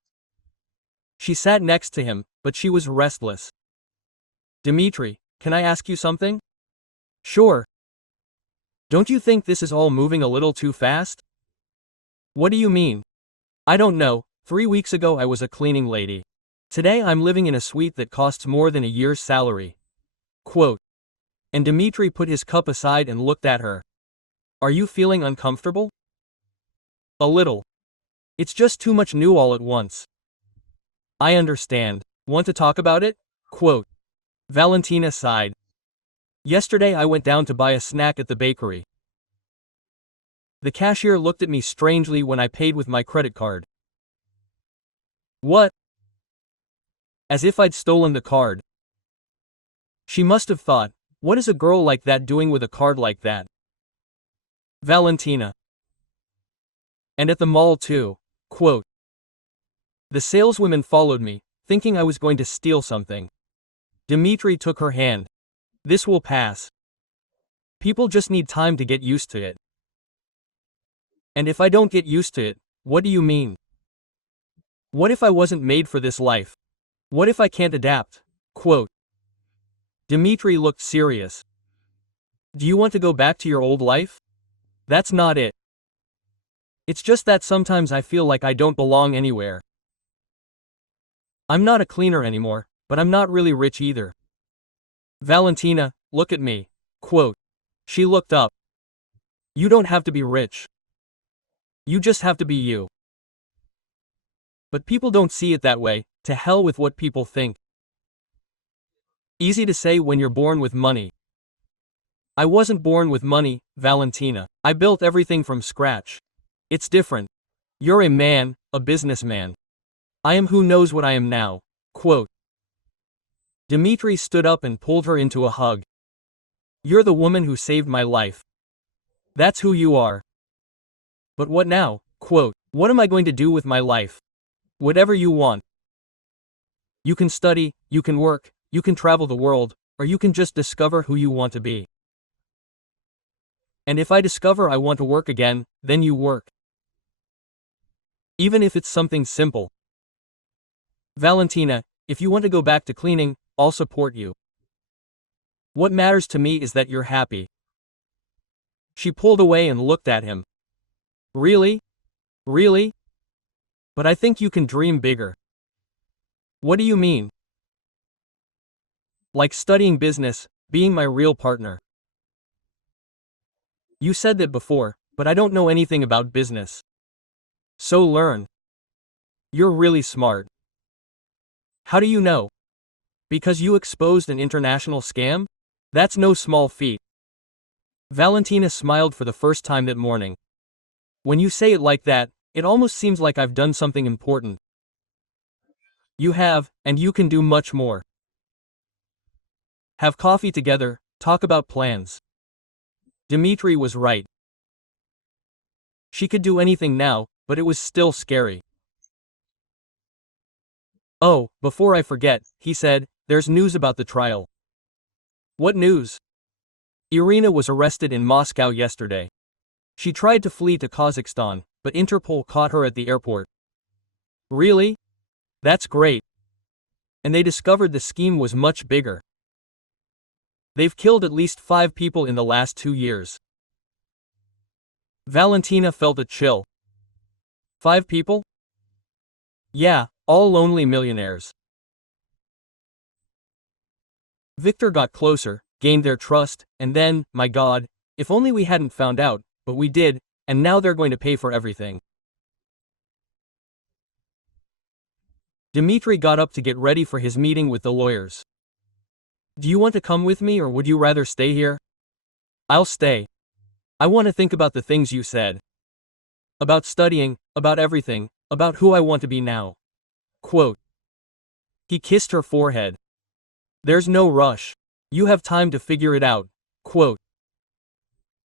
She sat next to him, but she was restless. "Dmitri, can I ask you something?" "Sure." "Don't you think this is all moving a little too fast?" "What do you mean?" "I don't know. 3 weeks ago I was a cleaning lady. Today I'm living in a suite that costs more than a year's salary." Quote. And Dmitri put his cup aside and looked at her. "Are you feeling uncomfortable?" "A little. It's just too much new all at once." "I understand. Want to talk about it?" Quote. Valentina sighed. "Yesterday I went down to buy a snack at the bakery. The cashier looked at me strangely when I paid with my credit card." "What?" "As if I'd stolen the card." She must have thought, what is a girl like that doing with a card like that? Valentina. "And at the mall too." Quote. "The saleswomen followed me, thinking I was going to steal something." Dmitri took her hand. "This will pass. People just need time to get used to it." "And if I don't get used to it, what do you mean? What if I wasn't made for this life? What if I can't adapt?" Quote. Dmitri looked serious. "Do you want to go back to your old life?" "That's not it. It's just that sometimes I feel like I don't belong anywhere. I'm not a cleaner anymore, but I'm not really rich either." "Valentina, look at me." Quote. She looked up. "You don't have to be rich. You just have to be you." "But people don't see it that way. To hell with what people think." "Easy to say when you're born with money." "I wasn't born with money, Valentina. I built everything from scratch. It's different. You're a man, a businessman. I am who knows what I am now." Quote. Dmitri stood up and pulled her into a hug. "You're the woman who saved my life. That's who you are." "But what now?" Quote. "What am I going to do with my life?" "Whatever you want." You can study, you can work, you can travel the world, or you can just discover who you want to be. And if I discover I want to work again, then you work. Even if it's something simple. Valentina, if you want to go back to cleaning, I'll support you. What matters to me is that you're happy. She pulled away and looked at him. Really? Really? But I think you can dream bigger. What do you mean? Like studying business, being my real partner. You said that before, but I don't know anything about business. So learn. You're really smart. How do you know? Because you exposed an international scam? That's no small feat. Valentina smiled for the first time that morning. When you say it like that, it almost seems like I've done something important. You have, and you can do much more. Have coffee together, talk about plans. Dmitri was right. She could do anything now, but it was still scary. Oh, before I forget, he said, there's news about the trial. What news? Irina was arrested in Moscow yesterday. She tried to flee to Kazakhstan, but Interpol caught her at the airport. Really? That's great. And they discovered the scheme was much bigger. They've killed at least 5 people in the last 2 years. Valentina felt a chill. 5 people? Yeah, all lonely millionaires. Victor got closer, gained their trust, and then, my God, if only we hadn't found out, but we did, and now they're going to pay for everything. Dmitri got up to get ready for his meeting with the lawyers. Do you want to come with me or would you rather stay here? I'll stay. I want to think about the things you said. About studying, about everything, about who I want to be now. Quote. He kissed her forehead. There's no rush. You have time to figure it out. Quote.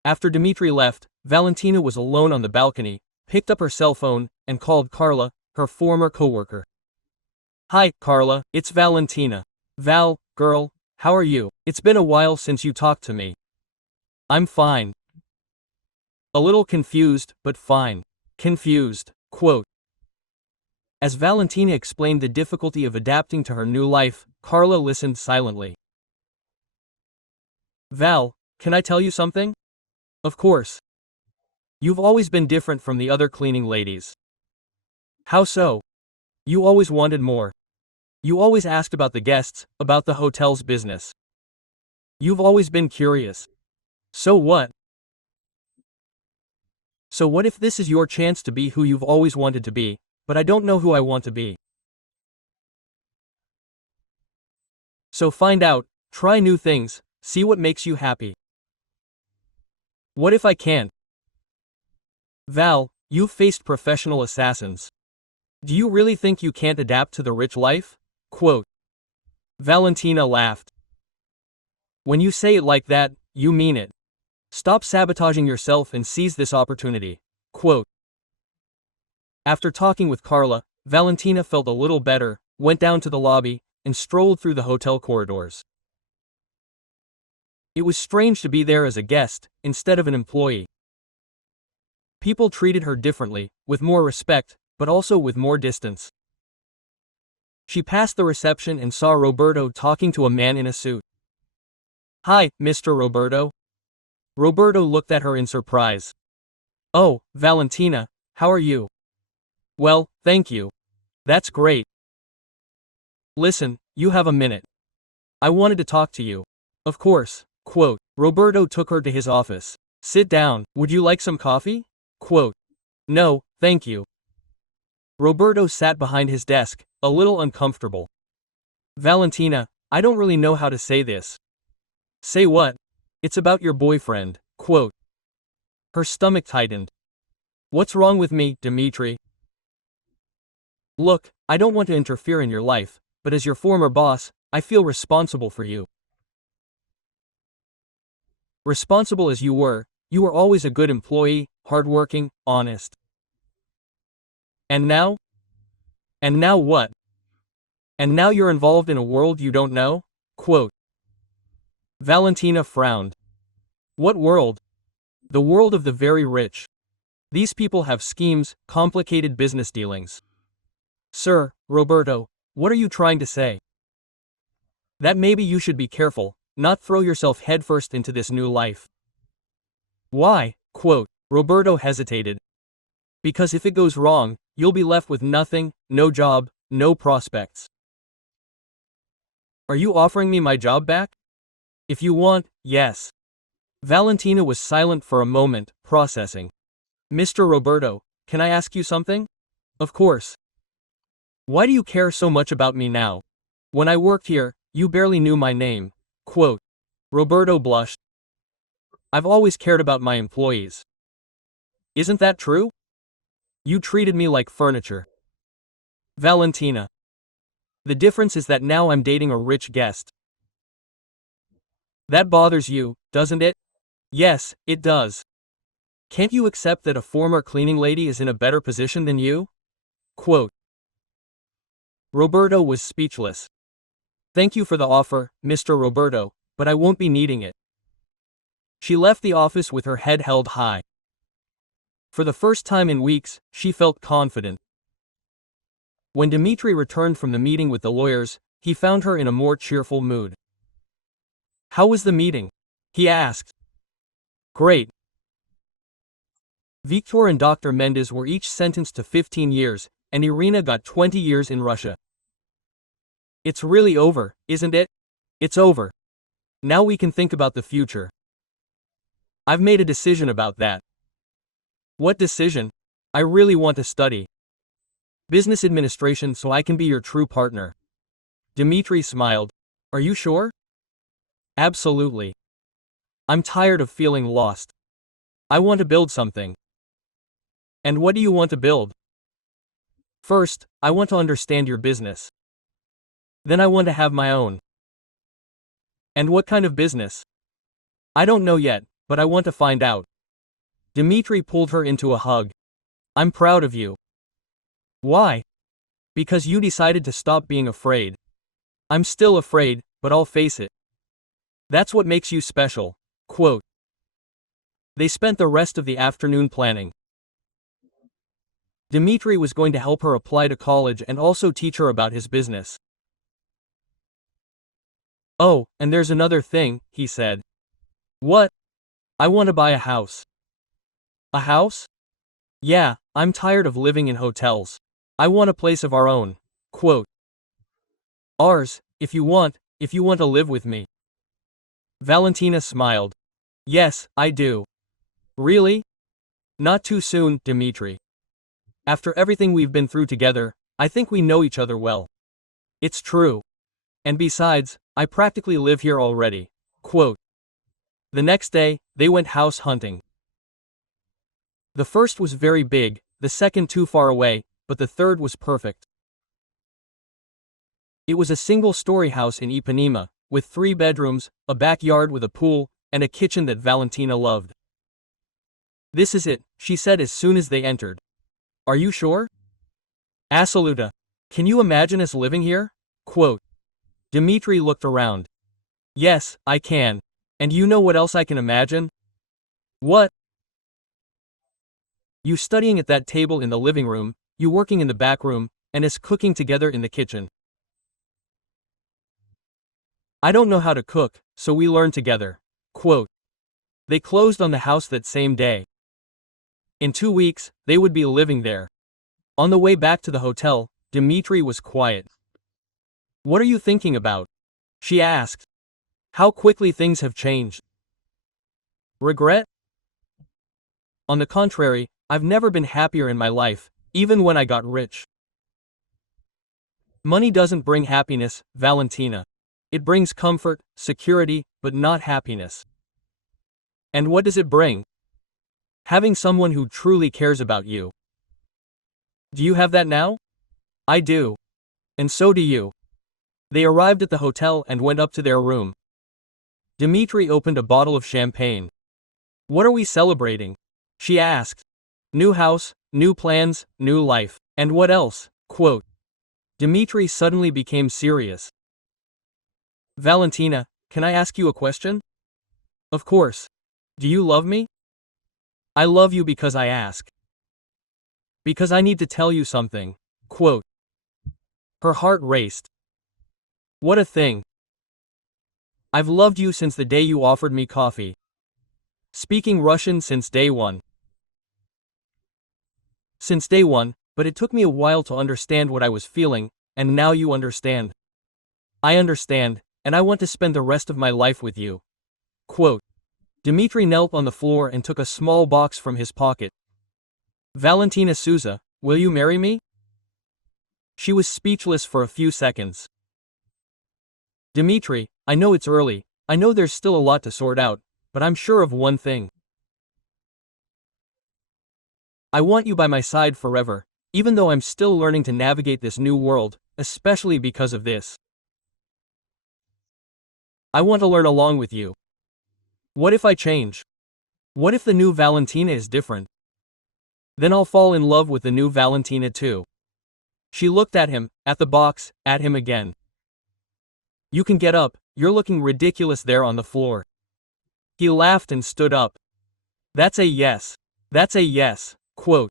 After Dmitri left, Valentina was alone on the balcony, picked up her cell phone, and called Carla, her former coworker. Hi, Carla, it's Valentina. Val, girl, how are you? It's been a while since you talked to me. I'm fine. A little confused, but fine. Confused. Quote. As Valentina explained the difficulty of adapting to her new life, Carla listened silently. Val, can I tell you something? Of course. You've always been different from the other cleaning ladies. How so? You always wanted more. You always asked about the guests, about the hotel's business. You've always been curious. So what? So what if this is your chance to be who you've always wanted to be, but I don't know who I want to be? So find out, try new things, see what makes you happy. What if I can't? Val, you've faced professional assassins. Do you really think you can't adapt to the rich life? Quote. Valentina laughed. When you say it like that, you mean it. Stop sabotaging yourself and seize this opportunity. Quote. After talking with Carla, Valentina felt a little better, went down to the lobby, and strolled through the hotel corridors. It was strange to be there as a guest, instead of an employee. People treated her differently, with more respect, but also with more distance. She passed the reception and saw Roberto talking to a man in a suit. Hi, Mr. Roberto. Roberto looked at her in surprise. Oh, Valentina, how are you? Well, thank you. That's great. Listen, you have a minute. I wanted to talk to you. Of course. Quote. Roberto took her to his office. Sit down, would you like some coffee? Quote. No, thank you. Roberto sat behind his desk, a little uncomfortable. Valentina, I don't really know how to say this. Say what? It's about your boyfriend. Quote. Her stomach tightened. What's wrong with me, Dmitri? Look, I don't want to interfere in your life, but as your former boss, I feel responsible for you. Responsible as you were always a good employee, hardworking, honest. And now? And now what? And now you're involved in a world you don't know? Quote. Valentina frowned. What world? The world of the very rich. These people have schemes, complicated business dealings. Sir, Roberto, what are you trying to say? That maybe you should be careful, not throw yourself headfirst into this new life. Why? Quote. Roberto hesitated. Because if it goes wrong, you'll be left with nothing, no job, no prospects. Are you offering me my job back? If you want, yes. Valentina was silent for a moment, processing. Mr. Roberto, can I ask you something? Of course. Why do you care so much about me now? When I worked here, you barely knew my name. Quote. Roberto blushed. I've always cared about my employees. Isn't that true? You treated me like furniture. Valentina. The difference is that now I'm dating a rich guest. That bothers you, doesn't it? Yes, it does. Can't you accept that a former cleaning lady is in a better position than you? Quote. Roberto was speechless. Thank you for the offer, Mr. Roberto, but I won't be needing it. She left the office with her head held high. For the first time in weeks, she felt confident. When Dmitri returned from the meeting with the lawyers, he found her in a more cheerful mood. How was the meeting? He asked. Great. Victor and Dr. Mendez were each sentenced to 15 years, and Irina got 20 years in Russia. It's really over, isn't it? It's over. Now we can think about the future. I've made a decision about that. What decision? I really want to study business administration so I can be your true partner. Dmitri smiled. Are you sure? Absolutely. I'm tired of feeling lost. I want to build something. And what do you want to build? First, I want to understand your business. Then I want to have my own. And what kind of business? I don't know yet, but I want to find out. Dmitri pulled her into a hug. I'm proud of you. Why? Because you decided to stop being afraid. I'm still afraid, but I'll face it. That's what makes you special. Quote. They spent the rest of the afternoon planning. Dmitri was going to help her apply to college and also teach her about his business. Oh, and there's another thing, he said. What? I want to buy a house. A house? Yeah, I'm tired of living in hotels. I want a place of our own. Quote. Ours, if you want to live with me. Valentina smiled. Yes, I do. Really? Not too soon, Dmitri. After everything we've been through together, I think we know each other well. It's true. And besides, I practically live here already. Quote. The next day, they went house hunting. The first was very big, the second too far away, but the third was perfect. It was a single-story house in Ipanema, with 3 bedrooms, a backyard with a pool, and a kitchen that Valentina loved. This is it, she said as soon as they entered. Are you sure? Assoluta. Can you imagine us living here? Quote. Dmitri looked around. Yes, I can. And you know what else I can imagine? What? You studying at that table in the living room, you working in the back room, and us cooking together in the kitchen. I don't know how to cook, so we learn together. Quote. They closed on the house that same day. In 2 weeks, they would be living there. On the way back to the hotel, Dmitri was quiet. What are you thinking about? She asked. How quickly things have changed. Regret? On the contrary, I've never been happier in my life, even when I got rich. Money doesn't bring happiness, Valentina. It brings comfort, security, but not happiness. And what does it bring? Having someone who truly cares about you. Do you have that now? I do. And so do you. They arrived at the hotel and went up to their room. Dmitri opened a bottle of champagne. What are we celebrating? She asked. New house, new plans, new life. And what else? Quote. Dmitri suddenly became serious. Valentina, can I ask you a question? Of course. Do you love me? I love you because I ask. Because I need to tell you something. Quote. Her heart raced. What a thing. I've loved you since the day you offered me coffee. Speaking Russian since day one. Since day one, but it took me a while to understand what I was feeling, and now you understand. I understand, and I want to spend the rest of my life with you. Quote. Dmitri knelt on the floor and took a small box from his pocket. Valentina Souza, will you marry me? She was speechless for a few seconds. Dmitri, I know it's early, I know there's still a lot to sort out, but I'm sure of one thing. I want you by my side forever, even though I'm still learning to navigate this new world, especially because of this. I want to learn along with you. What if I change? What if the new Valentina is different? Then I'll fall in love with the new Valentina too. She looked at him, at the box, at him again. You can get up, you're looking ridiculous there on the floor. He laughed and stood up. That's a yes. That's a yes. Quote.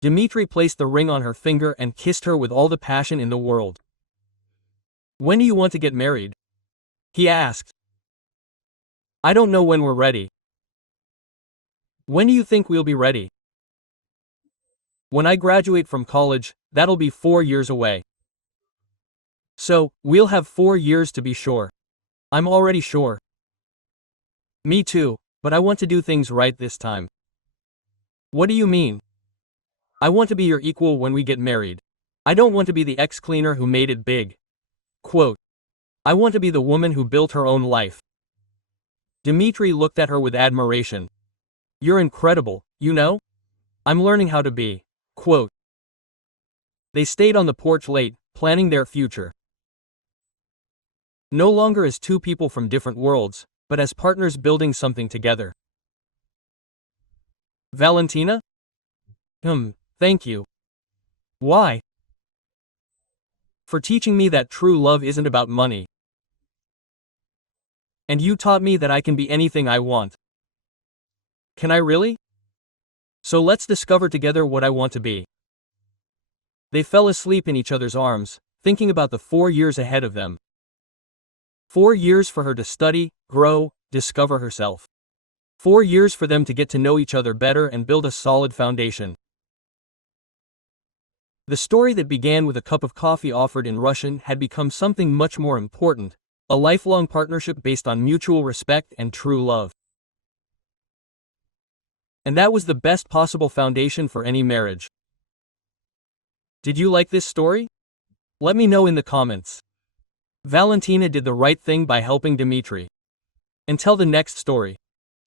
Dmitri placed the ring on her finger and kissed her with all the passion in the world. When do you want to get married? He asked. I don't know when we're ready. When do you think we'll be ready? When I graduate from college, that'll be 4 years away. So, we'll have 4 years to be sure. I'm already sure. Me too, but I want to do things right this time. What do you mean? I want to be your equal when we get married. I don't want to be the ex-cleaner who made it big. Quote. I want to be the woman who built her own life. Dmitri looked at her with admiration. You're incredible, you know? I'm learning how to be. Quote. They stayed on the porch late, planning their future. No longer as two people from different worlds, but as partners building something together. Valentina? Thank you. Why? For teaching me that true love isn't about money. And you taught me that I can be anything I want. Can I really? So let's discover together what I want to be. They fell asleep in each other's arms, thinking about the 4 years ahead of them. 4 years for her to study, grow, discover herself. 4 years for them to get to know each other better and build a solid foundation. The story that began with a cup of coffee offered in Russian had become something much more important, a lifelong partnership based on mutual respect and true love. And that was the best possible foundation for any marriage. Did you like this story? Let me know in the comments. Valentina did the right thing by helping Dmitri. Until the next story.